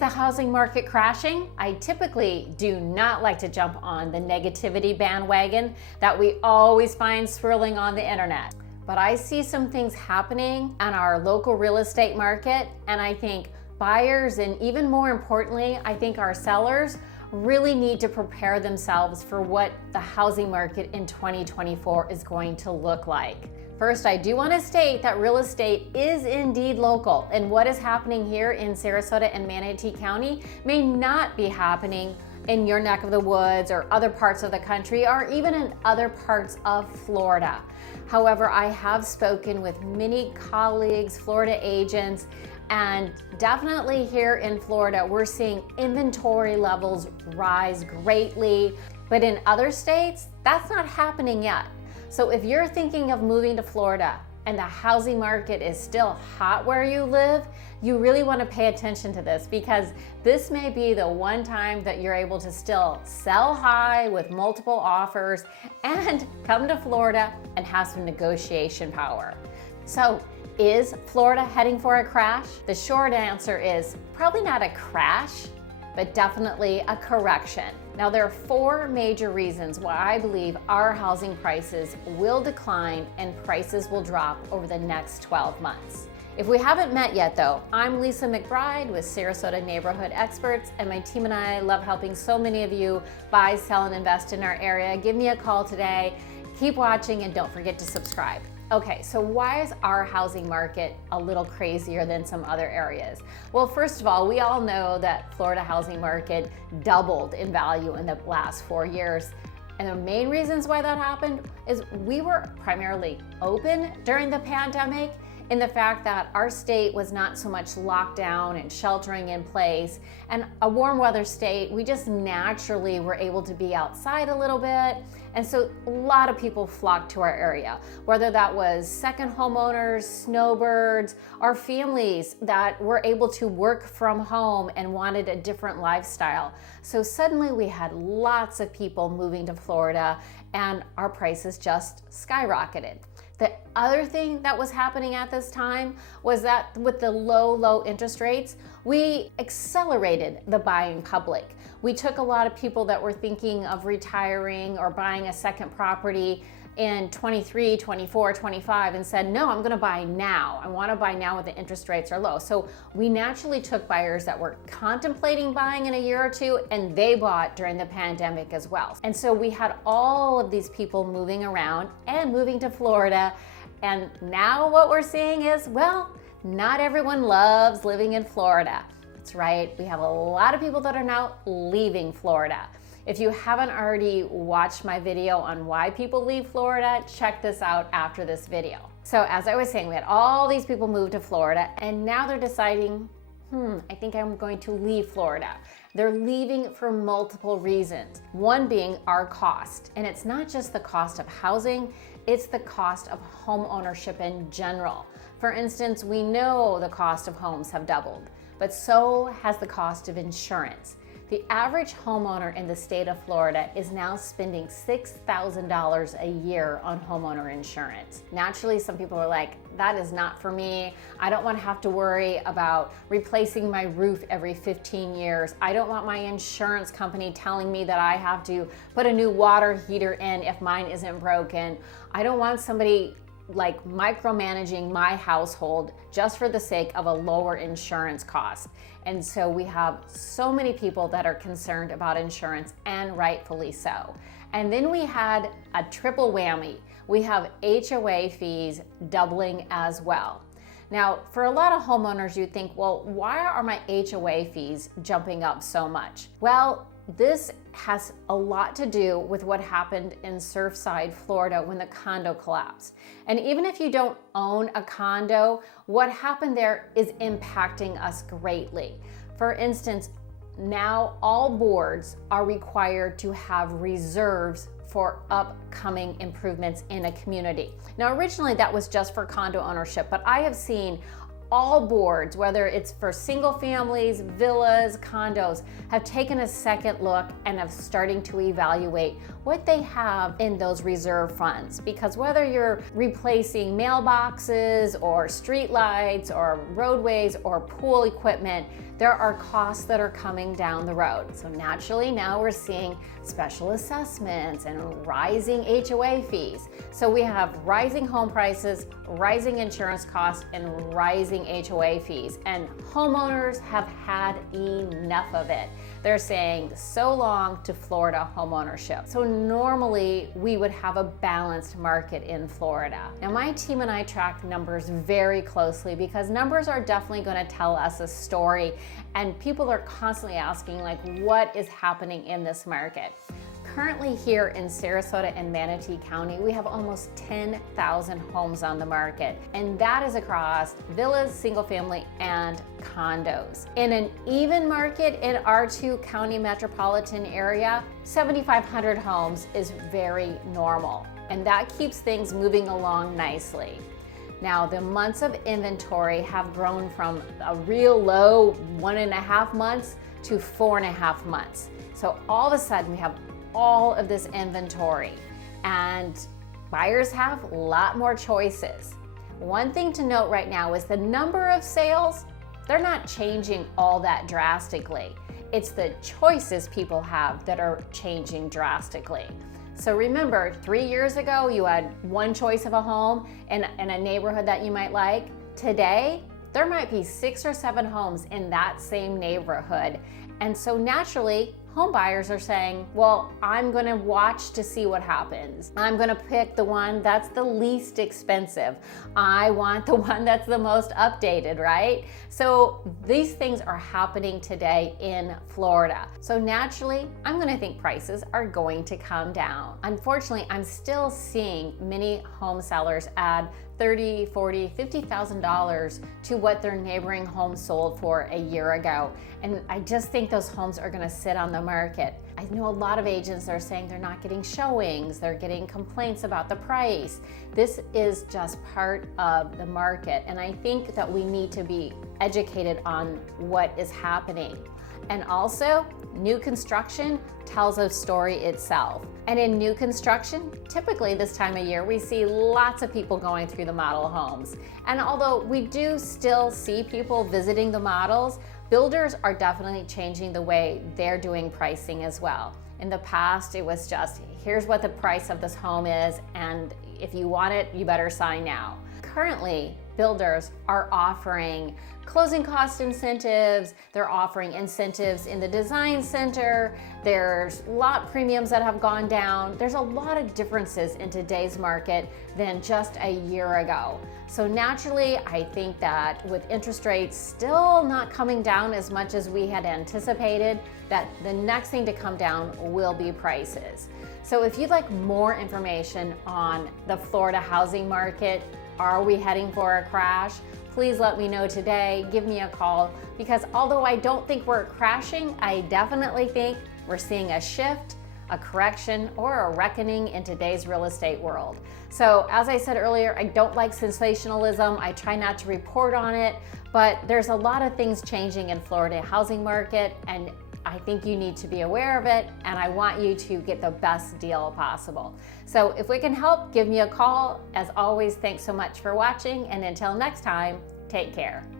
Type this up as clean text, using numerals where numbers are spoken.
the housing market crashing? I typically do not like to jump on the negativity bandwagon that we always find swirling on the internet. But I see some things happening on our local real estate market, and I think buyers, and even more importantly, I think our sellers really need to prepare themselves for what the housing market in 2024 is going to look like. First, I do want to state that real estate is indeed local, and what is happening here in Sarasota and Manatee County may not be happening in your neck of the woods or other parts of the country or even in other parts of Florida. However, I have spoken with many colleagues, Florida agents, and definitely here in Florida, we're seeing inventory levels rise greatly, but in other states, that's not happening yet. So if you're thinking of moving to Florida and the housing market is still hot where you live, you really want to pay attention to this, because this may be the one time that you're able to still sell high with multiple offers and come to Florida and have some negotiation power. So is Florida heading for a crash? The short answer is probably not a crash, but definitely a correction. Now, there are four major reasons why I believe our housing prices will decline and prices will drop over the next 12 months. If we haven't met yet though, I'm Lisa McBride with Sarasota Neighborhood Experts, and my team and I love helping so many of you buy, sell, and invest in our area. Give me a call today. Keep watching and don't forget to subscribe. Okay, so why is our housing market a little crazier than some other areas? Well, first of all, we all know that Florida housing market doubled in value in the last 4 years. And the main reasons why that happened is we were primarily open during the pandemic, in the fact that our state was not so much locked down and sheltering in place, and a warm weather state, we just naturally were able to be outside a little bit. And so a lot of people flocked to our area, whether that was second homeowners, snowbirds, or families that were able to work from home and wanted a different lifestyle. So suddenly we had lots of people moving to Florida and our prices just skyrocketed. The other thing that was happening at this time was that with the low interest rates, we accelerated the buying public. We took a lot of people that were thinking of retiring or buying a second property in 23, 24, 25 and said, no, I'm gonna buy now. I wanna buy now when the interest rates are low. So we naturally took buyers that were contemplating buying in a year or two, and they bought during the pandemic as well. And so we had all of these people moving around and moving to Florida. And now what we're seeing is, well, not everyone loves living in Florida. That's right, we have a lot of people that are now leaving Florida. If you haven't already watched my video on why people leave Florida, check this out after this video. So as I was saying, we had all these people move to Florida, and now they're deciding, I think I'm going to leave Florida. They're leaving for multiple reasons. One being our cost. And it's not just the cost of housing, it's the cost of home ownership in general. For instance, we know the cost of homes have doubled, but so has the cost of insurance. The average homeowner in the state of Florida is now spending $6,000 a year on homeowner insurance. Naturally, some people are like, that is not for me. I don't want to have to worry about replacing my roof every 15 years. I don't want my insurance company telling me that I have to put a new water heater in if mine isn't broken. I don't want somebody like micromanaging my household just for the sake of a lower insurance cost. And so we have so many people that are concerned about insurance, and rightfully so. And then we had a triple whammy. We have HOA fees doubling as well. Now, for a lot of homeowners, you think, well, why are my HOA fees jumping up so much? Well, this has a lot to do with what happened in Surfside, Florida when the condo collapsed. And even if you don't own a condo, what happened there is impacting us greatly. For instance, now all boards are required to have reserves for upcoming improvements in a community. Now, originally that was just for condo ownership, but I have seen all boards, whether it's for single families, villas, condos, have taken a second look and have starting to evaluate what they have in those reserve funds. Because whether you're replacing mailboxes or street lights or roadways or pool equipment, there are costs that are coming down the road. So naturally now we're seeing special assessments and rising HOA fees. So we have rising home prices, rising insurance costs, and rising HOA fees. And homeowners have had enough of it. They're saying so long to Florida homeownership. So normally we would have a balanced market in Florida. Now my team and I track numbers very closely because numbers are definitely going to tell us a story, and people are constantly asking, like, what is happening in this market? Currently here in Sarasota and Manatee County, we have almost 10,000 homes on the market, and that is across villas, single family, and condos. In an even market in our 2 county metropolitan area, 7,500 homes is very normal, and that keeps things moving along nicely. Now, the months of inventory have grown from a real low 1.5 months to 4.5 months. So all of a sudden we have all of this inventory, and buyers have a lot more choices. One thing to note right now is the number of sales, they're not changing all that drastically. It's the choices people have that are changing drastically. So remember, 3 years ago, you had one choice of a home in a neighborhood that you might like. Today, there might be 6 or 7 homes in that same neighborhood. And so naturally, home buyers are saying, well, I'm gonna watch to see what happens. I'm gonna pick the one that's the least expensive. I want the one that's the most updated, right? So these things are happening today in Florida. So naturally, I'm gonna think prices are going to come down. Unfortunately, I'm still seeing many home sellers add $30,000, $40,000, $50,000 to what their neighboring home sold for a year ago. And I just think those homes are gonna sit on the market. I know a lot of agents are saying they're not getting showings, they're getting complaints about the price. This is just part of the market, and I think that we need to be educated on what is happening. And also, new construction tells a story itself. And in new construction, typically this time of year, we see lots of people going through the model homes. And although we do still see people visiting the models, builders are definitely changing the way they're doing pricing as well. In the past, it was just, here's what the price of this home is, and if you want it, you better sign now. Currently, builders are offering closing cost incentives, they're offering incentives in the design center, there's lot premiums that have gone down. There's a lot of differences in today's market than just a year ago. So naturally, I think that with interest rates still not coming down as much as we had anticipated, that the next thing to come down will be prices. So if you'd like more information on the Florida housing market, are we heading for a crash? Please let me know today, give me a call, because although I don't think we're crashing, I definitely think we're seeing a shift, a correction, or a reckoning in today's real estate world. So as I said earlier, I don't like sensationalism. I try not to report on it, but there's a lot of things changing in Florida housing market, and I think you need to be aware of it, and I want you to get the best deal possible. So if we can help, give me a call. As always, thanks so much for watching, and until next time, take care.